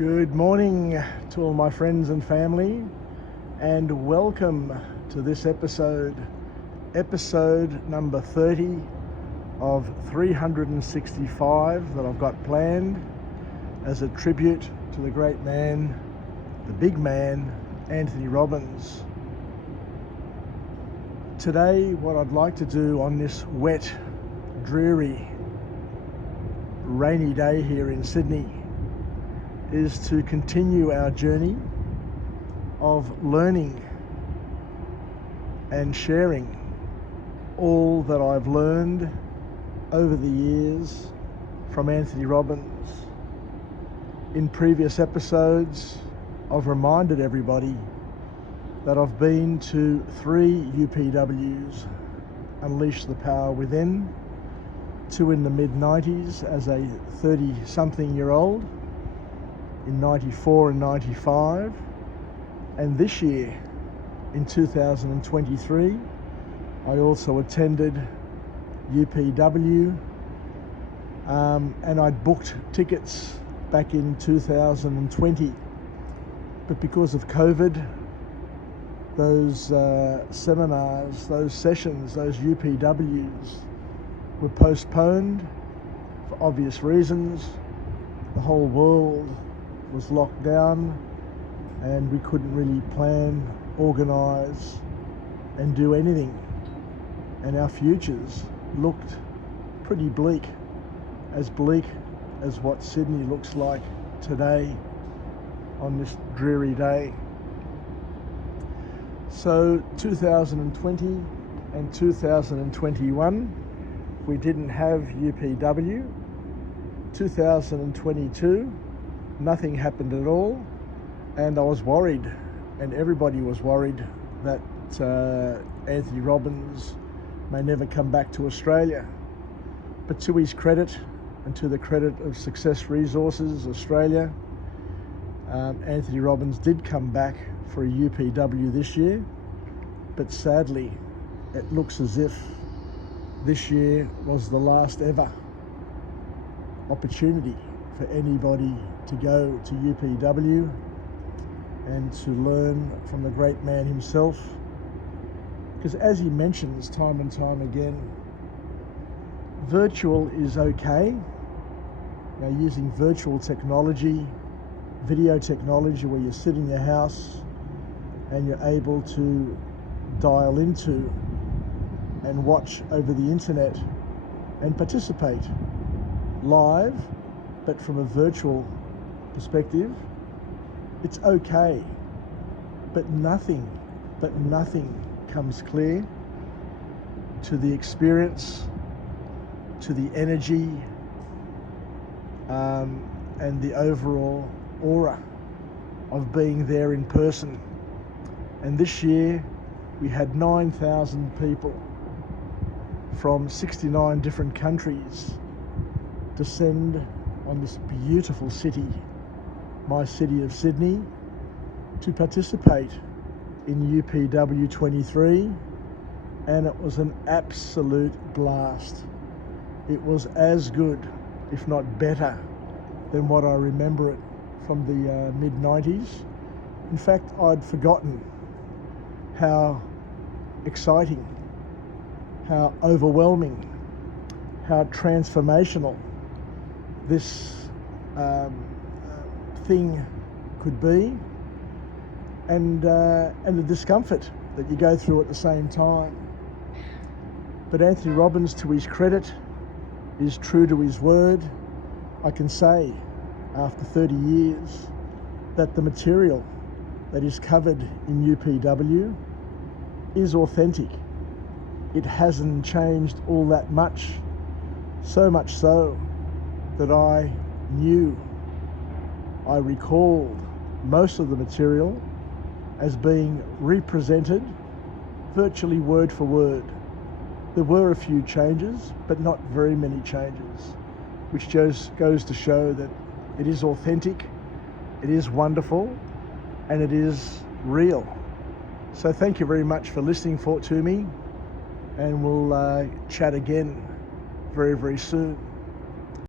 Good morning to all my friends and family, and welcome to this episode number 30 of 365 that I've got planned as a tribute to the great man, the big man, Anthony Robbins. Today, what I'd like to do on this wet, dreary, rainy day here in Sydney is to continue our journey of learning and sharing all that I've learned over the years from Anthony Robbins. In previous episodes, I've reminded everybody that I've been to 3 UPWs, Unleash the Power Within, 2 in the mid-90s as a 30-something-year-old, in 94 and 95, and this year in 2023 I also attended UPW, and I'd booked tickets back in 2020, but because of COVID, those seminars, those sessions, those UPWs were postponed for obvious reasons. The whole world was locked down and we couldn't really plan, organise and do anything, and our futures looked pretty bleak as what Sydney looks like today on this dreary day. So 2020 and 2021 we didn't have UPW. 2022 nothing happened at all, and I was worried, and everybody was worried, that Anthony Robbins may never come back to Australia. But to his credit, and to the credit of Success Resources Australia, Anthony Robbins did come back for a UPW this year, but sadly it looks as if this year was the last ever opportunity for anybody to go to UPW and to learn from the great man himself. Because as he mentions time and time again, virtual is okay. Now, using virtual technology, video technology, where you sit in your house and you're able to dial into and watch over the internet and participate live, but from a virtual perspective, it's okay. But nothing comes clear to the experience, to the energy, and the overall aura of being there in person. And this year we had 9,000 people from 69 different countries descend on this beautiful city, my city of Sydney, to participate in UPW 23, and it was an absolute blast. It was as good, if not better, than what I remember it from the mid-90s. In fact, I'd forgotten how exciting, how overwhelming, how transformational this thing could be, and the discomfort that you go through at the same time. But Anthony Robbins, to his credit, is true to his word. I can say, after 30 years, that the material that is covered in UPW is authentic. It hasn't changed all that much, so much so that I recalled most of the material as being represented virtually word for word. There were a few changes, but not very many changes, which just goes to show that it is authentic, it is wonderful, and it is real. So thank you very much for listening to me, and we'll chat again very, very soon.